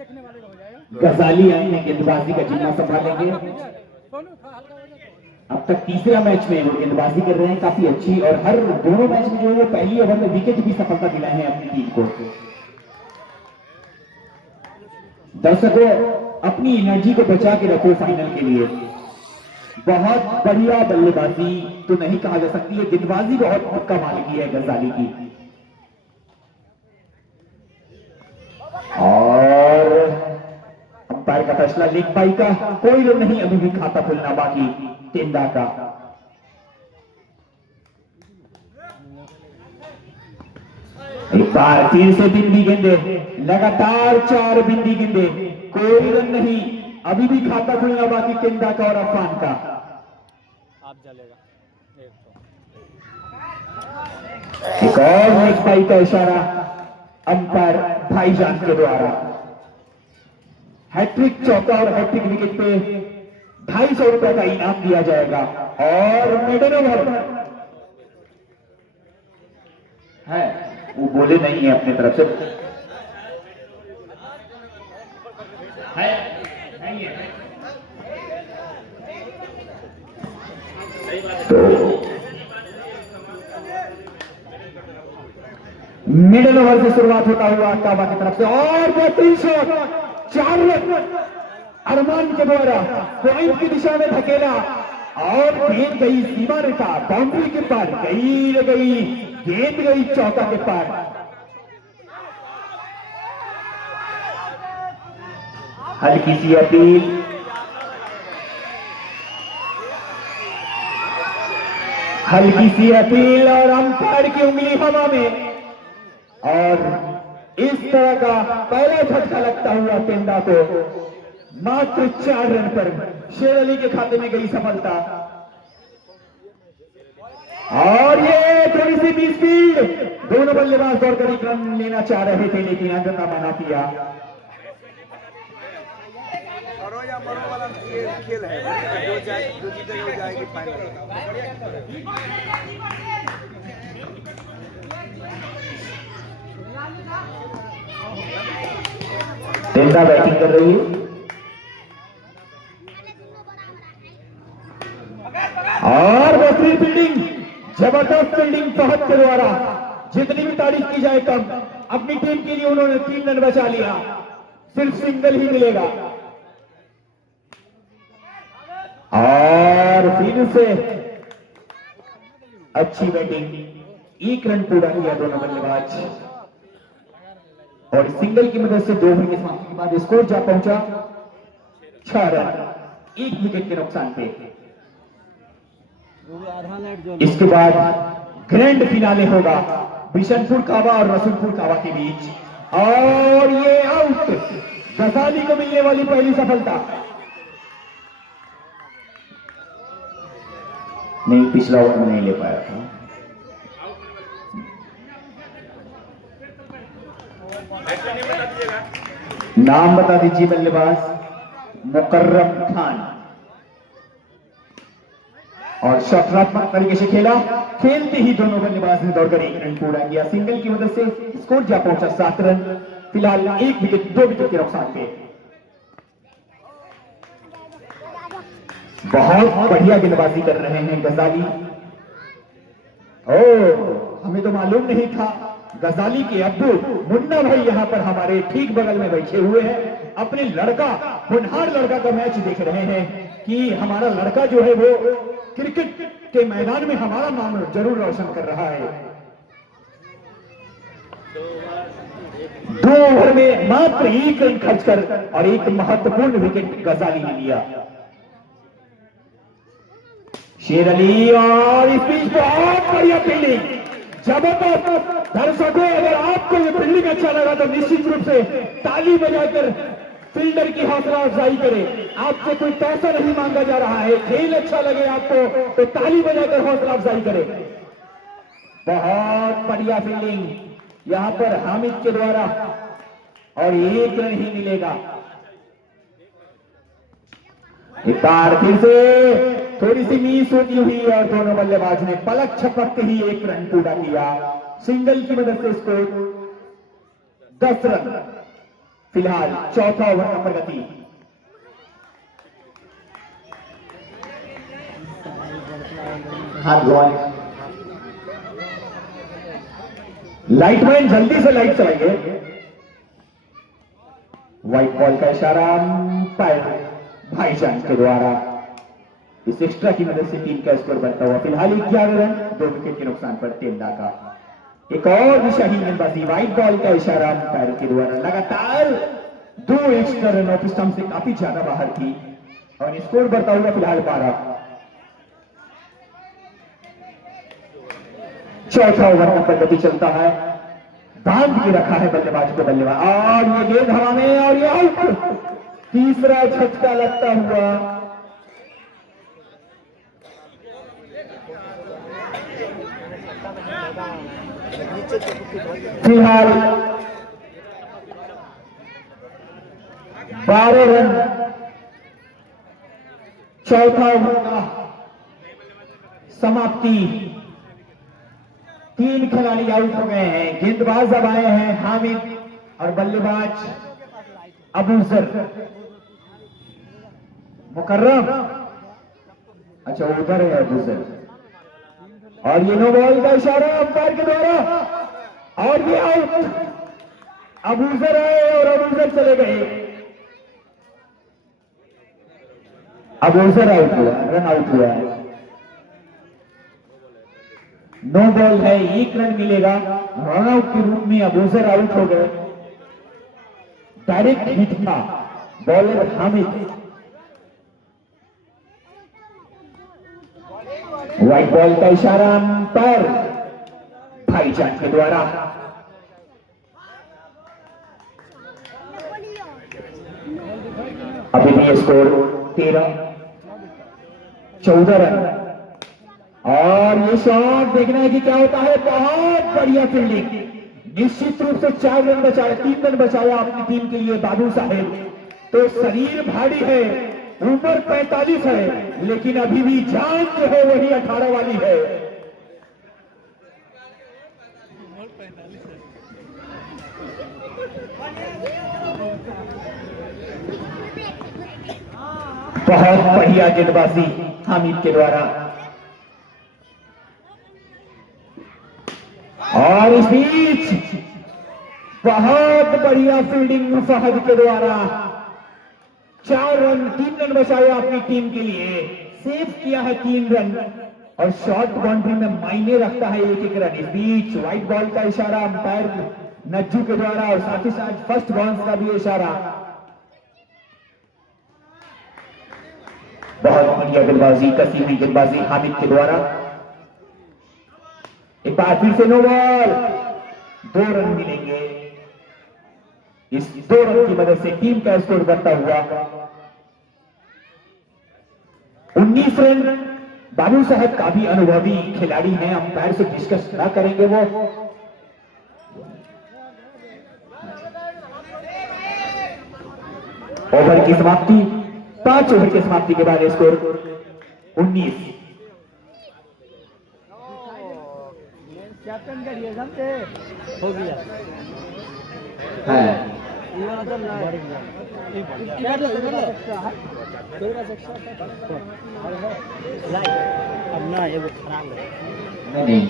गजाली अपने गेंदबाजी का जिम्मा संभालेंगे। अब तक तीसरा मैच में वो गेंदबाजी कर रहे हैं काफी अच्छी, और हर दोनों मैच में जो है वो पहली ओवर में विकेट भी सफलता दिलाए हैं अपनी टीम को। दर्शकों, अपनी एनर्जी को बचा के रखो फाइनल के लिए। बहुत बढ़िया बल्लेबाजी तो नहीं कहा जा सकती है, गेंदबाजी बहुत कमाल की है गजाली की। और अंपायर का फैसला लेग बाई का, कोई रन नहीं, अभी भी खाता खुलना बाकी टेंडा का। एक बार फिर से बिंदी गेंदे, लगातार 4 बिंदी गेंदे, कोई रन नहीं, अभी भी खाता खुलना बाकी टेंडा का और अफान का। आप जलेगा एक और लेग बाई का इशारा अंपायर भाईजान के द्वारा। हैट्रिक चौका और हैट्रिक विकेट पे 250 रुपए का इनाम दिया जाएगा। और मिडल ओवर है, वो बोले नहीं है अपनी तरफ से है, नहीं है। तो मिडल ओवर से शुरुआत होता हुआ काबा की तरफ से, और बेहतरीन शॉट, 4 रन अरमान के द्वारा पॉइंट की दिशा में धकेला, और गेंद गई सीमा रेखा, बाउंड्री के पार गई, गेंद गई चौका के पार। हल्की सी अपील, हल्की सी अपील, और अंपायर की उंगली हवा में, और इस तरह का पहला झटका लगता हुआ टेंडा को मात्र 4 रन पर शेर अली के खाते में गई सफलता। और ये थोड़ी सी मिस फील्ड, दोनों बल्लेबाज दौड़कर 1 रन लेना चाह रहे थे, लेकिन अंजता मना किया। या मरो वाला खेल है, जो जीतेगा वो जाएगी फाइनल। टेंडा बैटिंग कर रही है, और बेहतरीन फील्डिंग, जबरदस्त फील्डिंग फहद के द्वारा। जितनी भी तारीफ की जाए कम, अपनी टीम के लिए उन्होंने 3 रन बचा लिया, सिर्फ सिंगल ही मिलेगा। और फिर से अच्छी बैटिंग, 1 रन पूरा किया दोनों बल्लेबाज, और सिंगल की मदद से 2 ओवर की समाप्ति के बाद स्कोर जा पहुंचा 6 रन, 1 विकेट के नुकसान पे। इसके बाद ग्रैंड फिनाले होगा बिशनपुर काबा और रसूलपुर काबा के बीच, और ये आउट, गजाली को मिलने वाली पहली सफलता। नहीं, पिछला ओवर में नहीं ले पाया था। नाम बता दीजिए बल्लेबाज। मुकर्रम खान। और सकारात्मक तरीके से खेला, खेलते ही दोनों बल्लेबाज ने दौड़कर 1 रन पूरा किया। सिंगल की मदद से स्कोर जा पहुंचा 7 रन, फिलहाल 1 विकेट 2 विकेट के नुकसान पे। बहुत बढ़िया गेंदबाजी कर रहे हैं गजाली। हमें तो मालूम नहीं था, गजाली के अब्बू मुन्ना भाई यहाँ पर हमारे ठीक बगल में बैठे हुए हैं, अपने लड़का, होनहार लड़का का मैच देख रहे हैं कि हमारा लड़का जो है वो क्रिकेट के मैदान में हमारा नाम जरूर रोशन कर रहा है। 2 ओवर में मात्र 1 रन खर्च कर और एक महत्वपूर्ण विकेट गजाली ने लिया। शेर अली, और इस बीच बहुत बढ़िया फील्डिंग, जबरदस्त। दर्शकों, अगर आपको ये फील्डिंग अच्छा लगा तो निश्चित रूप से ताली बजाकर फील्डर की हौसला अफजाई करें। आपसे कोई पैसा नहीं मांगा जा रहा है, खेल अच्छा लगे आपको तो ताली बजाकर हौसला अफजाई करें। बहुत बढ़िया फील्डिंग यहां पर हामिद के द्वारा, और 1 रन ही मिलेगा। एक बार फिर से थोड़ी सी मिस होती हुई, और दोनों बल्लेबाज ने पलक झपकते ही 1 रन पूरा किया। सिंगल की मदद से स्कोर 10 रन। फिलहाल चौथा ओवर का प्रगति। लाइटमैन जल्दी से लाइट चलाइए। व्हाइट बॉल का इशारा अंपायर भाईजान के द्वारा। इस एक्स्ट्रा की मदद से टीम का स्कोर बढ़ता हुआ फिलहाल 11 रन 2 विकेट के नुकसान पर तेंदा का। एक और दिशाहीन गेंदबाजी, व्हाइट बॉल का इशारा अंपायर के द्वारा। लगातार 2 एक्स्ट्रा रन ऑफ स्टंप से काफी ज्यादा बाहर थी और स्कोर बढ़ता हुआ फिलहाल 12। चौथा ओवर का प्रगति चलता है, बांध के रखा है बल्लेबाज को बल्लेबाज और ये गेंद हवा में और ये आउट। तीसरा झटका लगता हुआ फिलहाल 12 रन चौथा ओवर का समाप्ति। 3 खिलाड़ी आउट हो गए हैं। गेंदबाज अब आए हैं हामिद और बल्लेबाज अबूजर। मुकर्रम, अच्छा उधर है अबूजर और ये नो बॉल का इशारा अंपायर के द्वारा और ये आउट। अबूजर आए और अबूजर चले गए। अबूजर आउट हुआ, रन आउट हुआ है। नो बॉल है, 1 रन मिलेगा। रन आउट के रूप में अबूजर आउट हो गए। डायरेक्ट हिट था बॉलर हामिद। व्हाइट बॉल का इशारा अंपायर भाईजान के द्वारा। अभी भी स्कोर 13-14 रन और ये शॉट देखना है कि क्या होता है। बहुत बढ़िया फील्डिंग, निश्चित रूप से 4 रन बचाए, 3 रन बचाया अपनी टीम के लिए बाबू साहेब। तो शरीर भारी है, उम्र 45 है, लेकिन अभी भी जान जो है वही 18 वाली है। बहुत बढ़िया गेंदबाजी हामिद के द्वारा और इस बीच बहुत बढ़िया फील्डिंग फहद के द्वारा। 4 रन, 3 रन बचाया अपनी टीम के लिए, सेव किया है 3 रन और शॉर्ट बाउंड्री में मायने रखता है 1-1 रन। इस बीच व्हाइट बॉल का इशारा अंपायर नज्जू के द्वारा और साथ ही साथ फर्स्ट बाउंस का भी इशारा। बहुत बढ़िया गेंदबाजी, कसी हुई गेंदबाजी हामिद के द्वारा। एक बार फिर से नो बॉल, 2 रन मिलेंगे। इस 2 रन की मदद से टीम का स्कोर बढ़ता हुआ 19 रन। बाबू साहब काफी अनुभवी खिलाड़ी हैं, अंपायर से डिस्कस ना करेंगे वो। ओवर की समाप्ति, 5 ओवर की समाप्ति के बाद स्कोर 19। कैप्टन का रिएक्शन हो गया है अब ना ये खराब है। नहीं,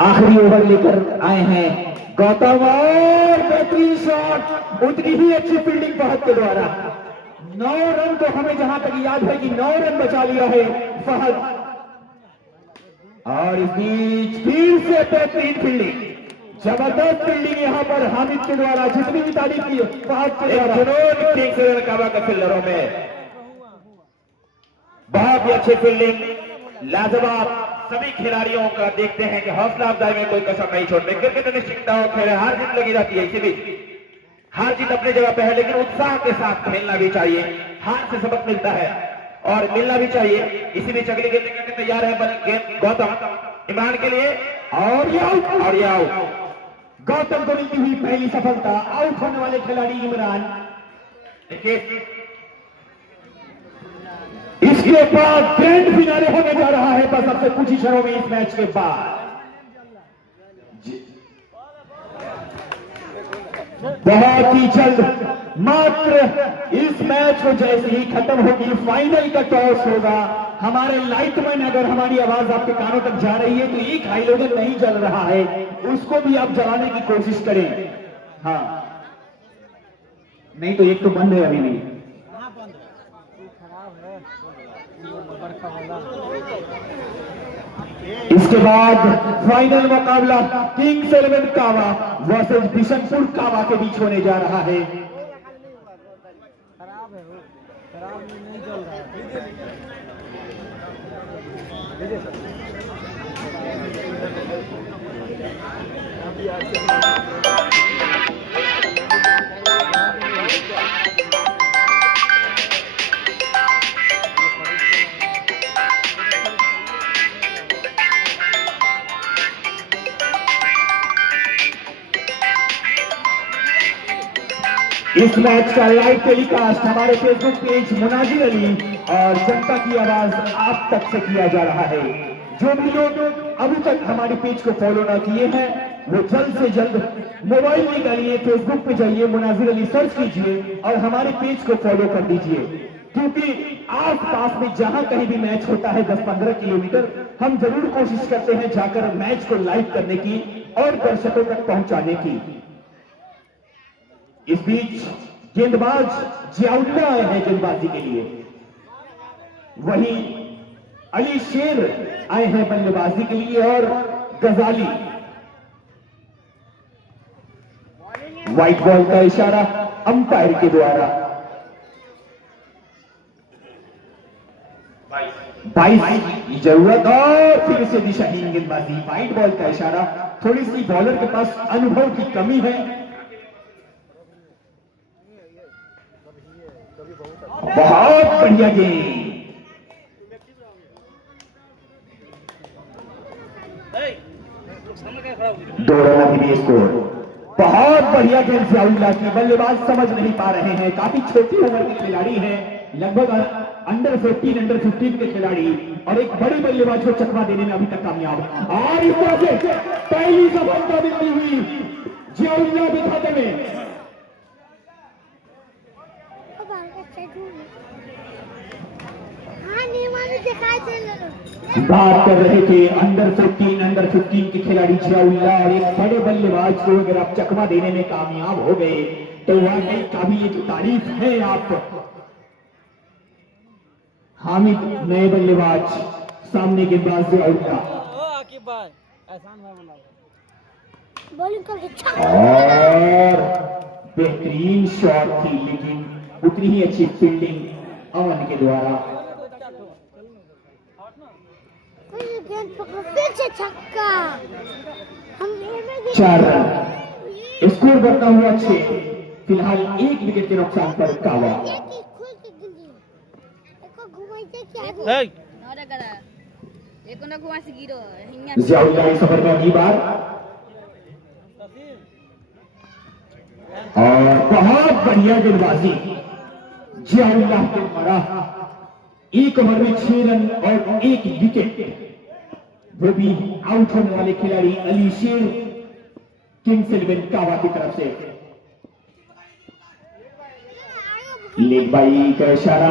आखिरी ओवर लेकर आए हैं गौतम और बेहतरीन शॉट, उतनी ही अच्छी फील्डिंग फहद के द्वारा। 9 रन तो हमें जहां तक याद है कि 9 रन बचा लिया है फहद और इस बीच फिर से बेहतरीन फील्डिंग, जबरदस्त फील्डिंग यहां पर हामिद के द्वारा। जितनी भी तारीफ की फहद के द्वारा, जुनून किंग्स रनकाबा के फील्डरों में बहुत ही अच्छी फील्डिंग, लाजवाब। सभी खिलाड़ियों का देखते हैं कि हौसला अफजाई में कोई कसर नहीं छोड़ते। क्रिकेट निश्चितता और खेल हार जीत लगी रहती है, इसी बीच हार जीत अपनी जगह पे है, लेकिन उत्साह के साथ खेलना भी चाहिए। हार से सबक मिलता है और मिलना भी चाहिए। इसी बीच अगली गेंद करने तैयार है गौतम इमरान के लिए और ये आउट। गौतम को मिलती हुई पहली सफलता, आउट होने वाले खिलाड़ी इमरान। देखिए इसके बाद ग्रैंड फिनाले होने जा रहा है बस अब से कुछ ही क्षणों में इस मैच के बाद। बहुत ही जल्द, मात्र इस मैच को जैसे ही खत्म होगी फाइनल का टॉस होगा। हमारे लाइटमैन, अगर हमारी आवाज आपके कानों तक जा रही है तो एक हाइलोजन नहीं जल रहा है, उसको भी आप जलाने की कोशिश करें। हाँ, नहीं तो एक तो बंद है अभी भी। इसके बाद फाइनल मुकाबला किंग्स 11 कावा वर्सेस बिशनपुर कावा के बीच होने जा रहा है। खराब है वो, खराब नहीं चल रहा इस मैच का लाइव टेलीकास्ट हमारे फेसबुक पेज मुनाजिर अली और जनता की आवाज आप तक से किया जा रहा है। जो भी लोग अभी तक हमारे पेज को फॉलो ना किए हैं वो जल्द से जल्द मोबाइल निकालिए, फेसबुक पे जाइए, मुनाजिर अली सर्च कीजिए और हमारे पेज को फॉलो कर दीजिए, क्योंकि आस पास में जहां कहीं भी मैच होता है 10-15 किलोमीटर, हम जरूर कोशिश करते हैं जाकर मैच को लाइव करने की और दर्शकों तक पहुंचाने की। इस बीच गेंदबाज जियाउल्ला आए हैं गेंदबाजी के लिए, वहीं अली शेर आए हैं बल्लेबाजी के लिए और गजाली। व्हाइट बॉल का इशारा अंपायर के द्वारा। 22 की जरूरत और फिर से दिशाहीन गेंदबाजी। व्हाइट बॉल का इशारा, थोड़ी सी बॉलर के पास अनुभव की कमी है। बहुत बढ़िया गेंद, दो रन अभी भी स्कोर। बहुत बढ़िया गेंद जियाउल्ला की, बल्लेबाज समझ नहीं पा रहे हैं, काफी छोटी उम्र के खिलाड़ी हैं, लगभग अंडर 15 अंडर 15 के खिलाड़ी, और एक बड़े बल्लेबाज को चकमा देने में अभी तक कामयाब। और इस तरह से पहली सफलता मिलती हुई जियाउल्ला के खाते में। बात कर रहे थे अंडर 15 के खिलाड़ी जियाउल्ला, और एक बड़े बल्लेबाज को अगर आप चकमा देने में कामयाब हो गए तो वाकई काबिल तारीफ है आप। हामिद नए बल्लेबाज, सामने गेंदबाज जियाउल्ला, और बेहतरीन शॉट थी लेकिन उतनी ही अच्छी फील्डिंग अमन के द्वारा। छक्का, 4 रन, स्कोर बढ़ता हुआ 6। फिलहाल 1 विकेट के नुकसान पर कावा। जियाउल्ला इस ओवर में अगली बार, और बहुत बढ़िया गेंदबाजी जियाउल्ला को मारा। 1 ओवर में 6 रन और 1 विकेट, वो भी आउट होने वाले खिलाड़ी अली शेर किंग्स 11 कावा की तरफ से। लेग बाई का इशारा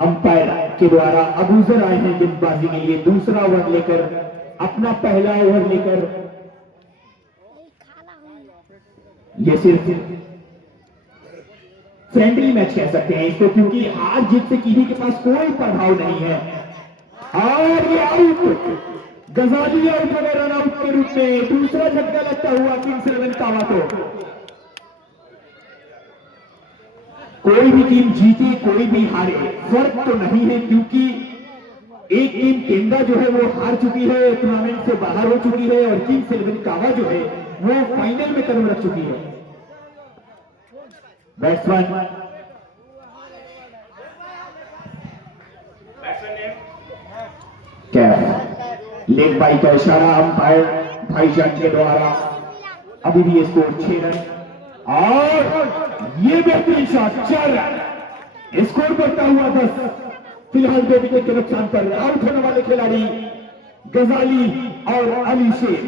अंपायर के द्वारा। अबूजर आए हैं गेंदबाजी के लिए, दूसरा ओवर लेकर, अपना पहला ओवर लेकर। ये सिर्फ फ्रेंडली मैच कह सकते हैं इसको, क्योंकि हार जीत से किसी के पास कोई प्रभाव नहीं है। और ये आउट, गजाली आउट हो गए रन आउट के रूप में। दूसरा झटका लगता हुआ किंग्स 11 कावा को। कोई भी टीम जीते कोई भी हारे फर्क तो नहीं है, क्योंकि एक टीम केंद्रा जो है वो हार चुकी है, टूर्नामेंट से बाहर हो चुकी है, और किंग्स 11 कावा जो है वो फाइनल में कदम रख चुकी है। बैट्समैन कैफ, लेग बाई का इशारा अंपायर भाईजान के द्वारा। अभी भी स्कोर 6 रन, और ये बेहतरीन शॉट, 4 रन, स्कोर बढ़ता हुआ 10। फिलहाल 2 विकेट के नुकसान पर आउट होने वाले खिलाड़ी गजाली और अली शेर।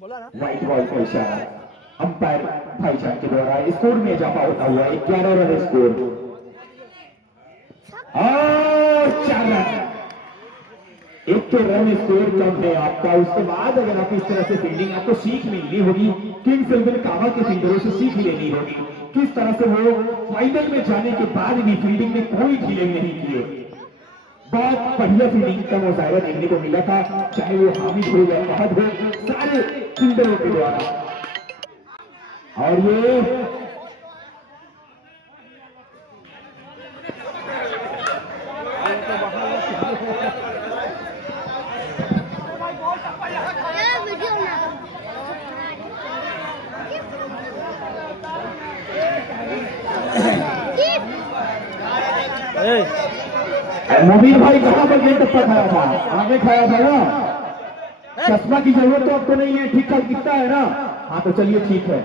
व्हाइट बॉल का इशारा, अंपायर भाईजान के द्वारा स्कोर में इजाफा होता हुआ 11 रन स्कोर और 4 रन। एक तो रन स्कोर कम है आपका, उसके बाद अगर आप इस तरह से फील्डिंग आपको सीख मिलनी होगी, किंग्स इलेवन काबा के फील्डरों से सीख लेनी होगी किस तरह से वो फाइनल में जाने के बाद भी फील्डिंग में कोई ढीले नहीं किए। बहुत बढ़िया फील्डिंग का मुजाहरा देखने को मिला था, चाहे वो हामिद हो या फहद हो, सारे फील्डरों के द्वारा। और ये मोबिन भाई कहां पर गेंद टप्पा खाया था? आगे खाया था ना। चश्मा की जरूरत तो आपको नहीं है, ठीक ठाक दिखता है ना? हाँ तो चलिए ठीक है।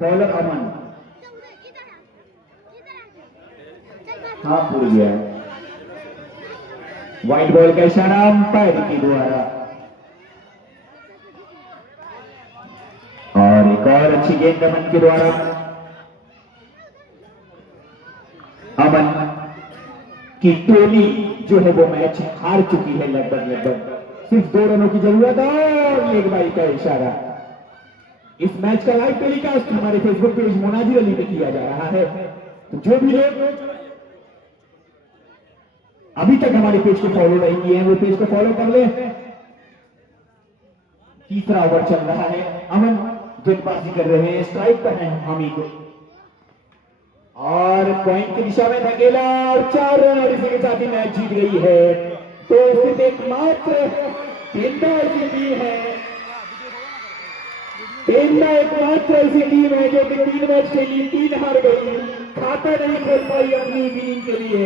बॉलर अमन, हाँ भूल गया। व्हाइट बॉल का इशारा अंपायर के द्वारा। और एक और अच्छी गेंद अमन के द्वारा। अमन की टोली जो है वो मैच हार चुकी है लगभग। सिर्फ 2 रनों की जरूरत और लेग बाई का इशारा। इस मैच का लाइव टेलीकास्ट हमारे फेसबुक पेज मोनाजिर अली पे किया जा रहा है, तो जो भी लोग अभी तक हमारे पेज को फॉलो नहीं किए हैं वो पेज को फॉलो कर ले। तीसरा ओवर चल रहा है, अमन गेंदबाजी कर रहे हैं, स्ट्राइक पर है हामिद और पॉइंट की दिशा में धकेला और 4 रन और इसी के साथ ही मैच जीत गई है। तो सिर्फ एकमात्र पेंडा ऐसी टीम है, पेंडा एकमात्र ऐसी टीम है जो कि 3 मैच खेली, 3 हार गई, खाता नहीं खोल पाई अपनी टीम के लिए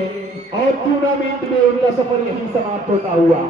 और टूर्नामेंट में उनका सफर यहीं समाप्त होता हुआ।